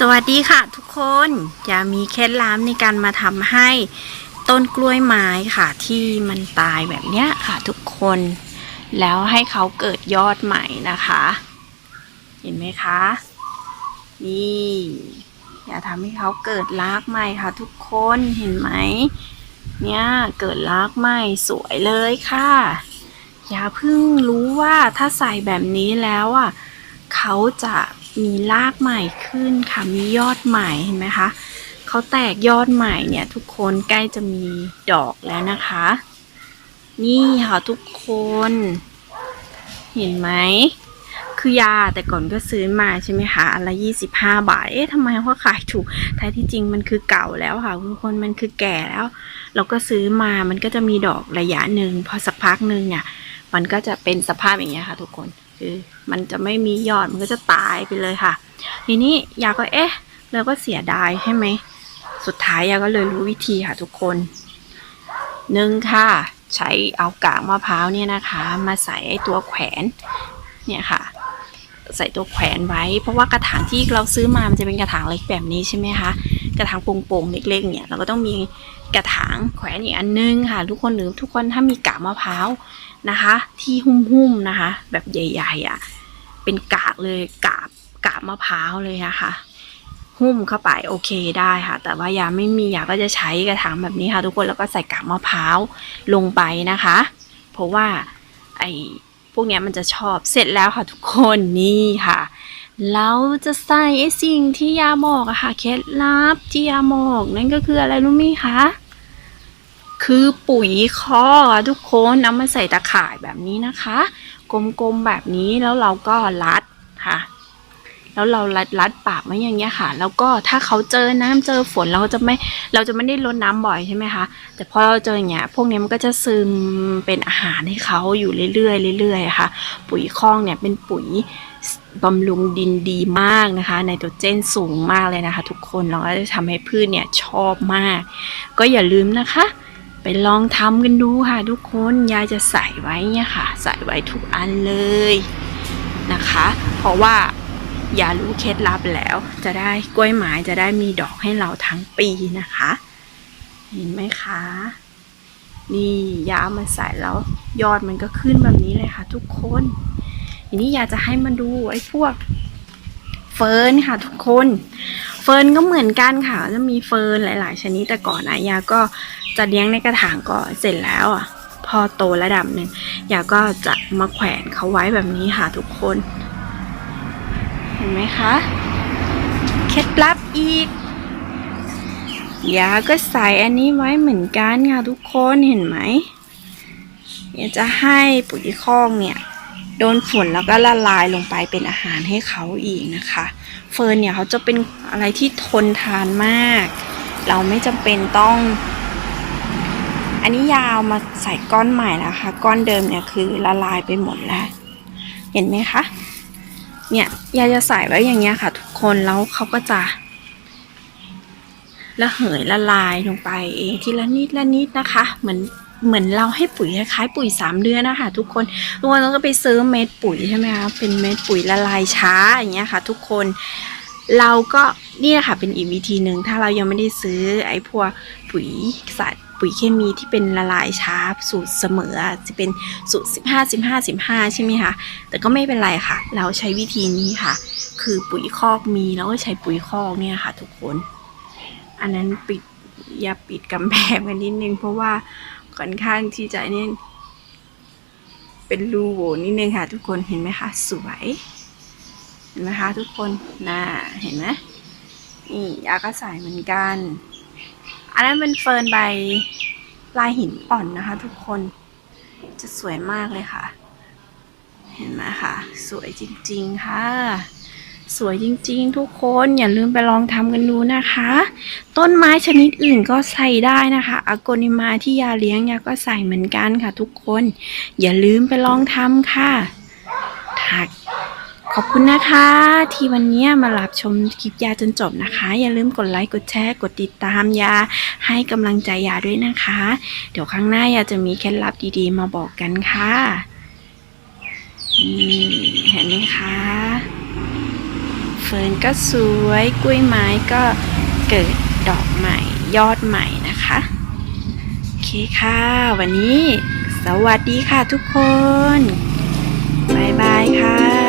สวัสดีค่ะทุกคนจะมีเคล็ดลับในการมาทำให้ต้นกล้วยไม้ค่ะที่มันตายแบบเนี้ยค่ะทุกคน แล้วให้เขาเกิดยอดใหม่นะคะ เห็นไหมคะนี่อย่าทำให้เขาเกิดรากใหม่ค่ะ ทุกคนเห็นไหมเนี่ยเกิดรากใหม่สวยเลยค่ะ อย่าเพิ่งรู้ว่าถ้าใส่แบบนี้แล้วอะเขาจะ มีรากใหม่ขึ้นค่ะ มียอดใหม่เห็นไหมคะเขาแตกยอดใหม่เนี่ยทุกคนใกล้จะมีดอกแล้วนะคะ นี่ค่ะทุกคน เห็นไหมคือยาแต่ก่อนก็ซื้อมาใช่ไหมคะอันละยี่สิบห้าบาท เอ๊ะทำไมเขาขายถูกแท้ที่จริงมันคือเก่าแล้วค่ะทุกคนมันคือแก่แล้ว เราก็ซื้อมามันก็จะมีดอกระยะหนึ่งพอสักพักหนึ่งเนี่ย มันก็จะเป็นสภาพอย่างเงี้ยค่ะ ทุกคน คือมันจะไม่มียอดมันก็จะตายไปเลยค่ะ ทีนี้ยาก็เอ๊ะเราก็เสียดายใช่ไหม สุดท้ายยาก็เลยรู้วิธีค่ะทุกคนหนึ่งค่ะ ใช้เอากากมะพร้าวเนี่ยนะคะ มาใส่ไอ้ตัวแขวนเนี่ยค่ะ ใส่ตัวแขวนไว้ เพราะว่ากระถางที่เราซื้อมามันจะเป็นกระถางเล็กแบบนี้ใช่ไหมคะ กระถางโป่งๆเล็กๆเนี่ยเราก็ต้องมีกระถางแขวนอีกอันนึงค่ะ ทุกคนหรือทุกคนถ้ามีกากมะพร้าวนะคะ ที่หุ้มๆนะคะ แบบใหญ่ๆอะเป็นกากเลยกาบกาบมะพร้าวเลยนะคะหุ้มเข้าไปโอเคได้ค่ะ แต่ว่ายาไม่มียาก็จะใช้กระถางแบบนี้ค่ะ ทุกคนแล้วก็ใส่กากมะพร้าวลงไปนะคะ เพราะว่าไอ้พวกเนี้ยมันจะชอบเสร็จแล้วค่ะทุกคนนี่ค่ะ เราจะใส่ไอ้สิ่งที่ยาบอกอะค่ะ เคล็ดลับที่ยาบอกนั่นก็คืออะไรรู้ไหมคะ คือปุ๋ยคอกอทุกคนเอามาใส่ตะข่ายแบบนี้นะคะ กลมๆแบบนี้แล้วเราก็รัดค่ะ แล้วเรารัดรัดปากไว้อย่างเงี้ยค่ะ แล้วก็ถ้าเขาเจอน้ำเจอฝนเราจะไม่ เราจะไม่ได้รดน้ำบ่อยใช่ไหมคะ แต่พอเราเจออย่างเงี้ย พวกนี้มันก็จะซึมเป็นอาหารให้เขาอยู่เรื่อยๆเรื่อยๆค่ะ ปุ๋ยคอกเนี่ยเป็นปุ๋ย บำรุงดินดีมากนะคะไนโตรเจนสูงมากเลยนะคะ ทุกคนเราก็จะทำให้พืชเนี่ยชอบมาก ก็อย่าลืมนะคะ ไปลองทำกันดูค่ะ ทุกคนยายจะใส่ไว้เนี่ยค่ะ ใส่ไว้ทุกอันเลยนะคะ เพราะว่าอย่ารู้เคล็ดลับแล้ว จะได้กล้วยไม้จะได้มีดอกให้เราทั้งปีนะคะ เห็นไหมคะนี่ยามาใส่แล้วยอดมันก็ขึ้นแบบนี้เลยค่ะ ทุกคน นี้อยากจะให้มาดูไอ้พวกเฟิร์นค่ะทุกคน เฟิร์นก็เหมือนกันค่ะ จะมีเฟิร์นหลาย ๆ ชนิดแต่ก่อนนะยาก็จะเลี้ยงในกระถางก่อนเสร็จแล้วอะ พอโตระดับหนึ่งยาก็จะมาแขวนเขาไว้แบบนี้ค่ะทุกคน เห็นไหมคะเคล็ดลับอีกยาก็ใส่อันนี้ไว้เหมือนกันค่ะทุกคนเห็นไหมอยากจะให้ปุ๋ยคอกเนี่ย โดนฝนแล้วก็ละลายลงไปเป็นอาหารให้เขาอีกนะคะ เฟิร์นเนี่ยเขาจะเป็นอะไรที่ทนทานมาก เราไม่จำเป็นต้อง อันนี้ยาวมาใส่ก้อนใหม่นะคะก้อนเดิมเนี่ยคือละลายไปหมดแล้ว เห็นไหมคะ เนี่ยยายจะใส่ไว้อย่างเงี้ยค่ะ ทุกคนแล้วเขาก็จะ ระเหยละลายลงไปเองทีละนิดละนิดนะคะ เหมือนเหมือนเราให้ปุ๋ยคล้ายปุ๋ยสามเดือนนะคะทุกคนทุกคนต้องไปซื้อเม็ดปุ๋ยใช่ไหมคะเป็นเม็ดปุ๋ยละลายช้าอย่างเงี้ยค่ะ ทุกคนเราก็นี่แหละค่ะเป็นอีกวิธีหนึ่งถ้าเรายังไม่ได้ซื้อไอ้พวกปุ๋ยสัตว์ปุ๋ยเคมีที่เป็นละลายช้าสูตรเสมอจะเป็นสูตร 15 15 15 ใช่ไหมคะแต่ก็ไม่เป็นไรค่ะ เราใช้วิธีนี้ค่ะ คือปุ๋ยคอกมีแล้วก็ใช้ปุ๋ยคอกเนี่ยค่ะ ทุกคน อันนั้นปิดอย่าปิดกำแพงกันนิดนึง เพราะว่าค่อนข้างที่จะนี่ยเป็นรูโหว่นิดนึงค่ะ ทุกคนเห็นไหมคะสวย เห็นไหมคะทุกคนน่าเห็นไหมนี่ยาก็ใส่เหมือนกัน อันนั้นเป็นเฟิร์นใบลายหินอ่อนนะคะ ทุกคนจะสวยมากเลยค่ะ เห็นไหมคะสวยจริง ๆ ค่ะ สวยจริงๆ ทุกคนอย่าลืมไปลองทำกันดูนะคะ ต้นไม้ชนิดอื่นก็ใส่ได้นะคะอโกนิมาที่ยาเลี้ยงยาก็ใส่เหมือนกันค่ะ ทุกคน อย่าลืมไปลองทำค่ะถักขอบคุณนะคะ ที่วันนี้มารับชมคลิปยาจนจบนะคะ อย่าลืมกดไลค์กดแชร์ กดติดตามยา ให้กำลังใจยาด้วยนะคะ เดี๋ยวครั้งหน้ายาจะมีเคล็ดลับดีๆ มาบอกกันค่ะนี่เห็นไหมคะ เฟิร์นก็สวย กล้วยไม้ก็เกิดดอกใหม่ ยอดใหม่นะคะ โอเคค่ะ วันนี้ สวัสดีค่ะทุกคน บ๊ายบายค่ะ